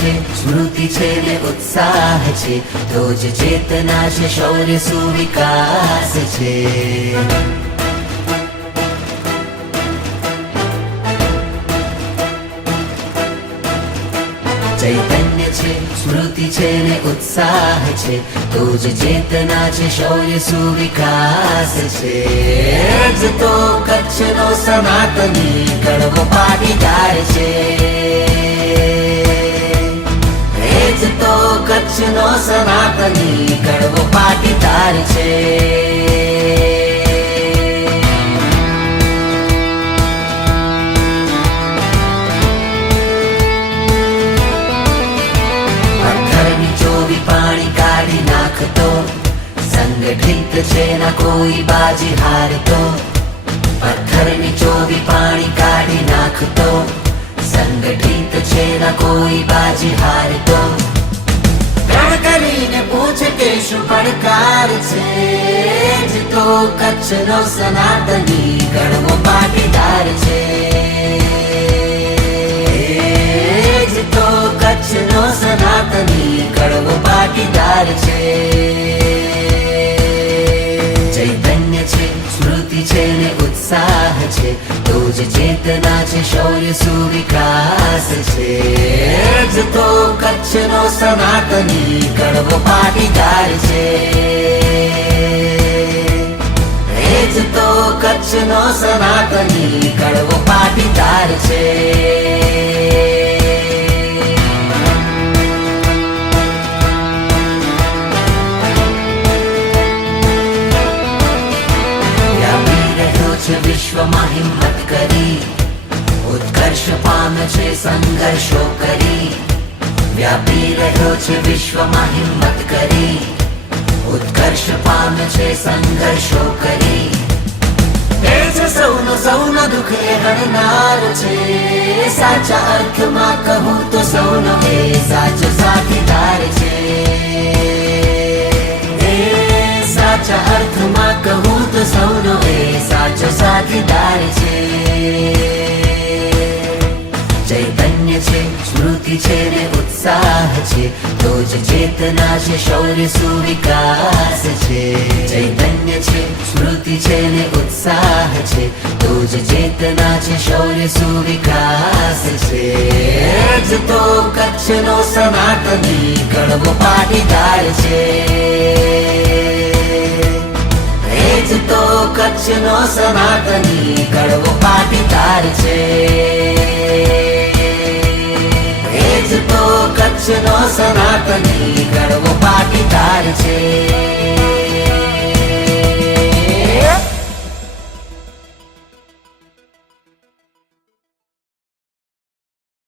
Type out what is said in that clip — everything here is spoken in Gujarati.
છે, સ્મૃતિ છે ને ઉત્સાહ છે, તો જ ચેતના છે, શૌર્ય સુવિકાસ છે. ચૈતન્ય છે, સ્મૃતિ છે ને ઉત્સાહ છે, તો જ ચેતના છે, શૌર્ય સુવિકાસ છે. જ તો કચ્છનો સનાતની કડવો પાટીદાર છે. જ તો કચ્છનો સનાતની કડવો પાટીદાર છે. પાણી કાઢી નાખતો, સંગઠિત છે ના કોઈ બાજી હારતો. પથ્થરની ચોવી પાણી કાઢી નાખતો, સંગઠિત છે ના કોઈ બાજી હારતો. પ્રણ કરીને પૂછે કે શું પડકાર છે, જ તો કચ્છનો સનાતની કડવો પાટીદાર છે. જ તો કચ્છનો સનાતની કડવો પાટીદાર છે. ચૈતન્ય છે, સ્મૃતિ છે ને ઉત્સાહ છે, તો જ ચેતના છે, શૌર્ય સુવિકાસ છે. જ તો કચ્છનો સનાતની કડવો પાટીદાર છે. જ તો કચ્છનો સનાતની કડવો પાટીદાર છે. વિશ્વમાં હિંમત કરી, ઉત્કર્ષ પામે છે સંઘર્ષો કરી. વ્યાપી રહ્યો છે વિશ્વમાં હિંમત કરી, ઉત્કર્ષ પામે છે સંઘર્ષો કરી. એ છે સૌનો દુઃખ એ હરનાર છે, સાચા અર્થમાં કહું તો સૌનો એ સાચો સાથીદાર છે. સાચા અર્થમાં કહું તો સૌનો એ સાચો સાથીદાર છે. ચૈતન્ય છે, સ્મૃતિ છે ને ઉત્સાહ છે, તો જ ચેતના છે, શૌર્ય સુવિકાસ છે. ચૈતન્ય છે, સ્મૃતિ છે ને ઉત્સાહ છે, તો જ ચેતના છે, શૌર્ય સુવિકાસ છે. જ તો કચ્છનો સનાતની કડવો પાટીદાર છે. જ તો કચ્છનો સનાતની કડવો પાટીદાર છે. જ તો કચ્છનો સનાતની કડવો પાટીદાર છે.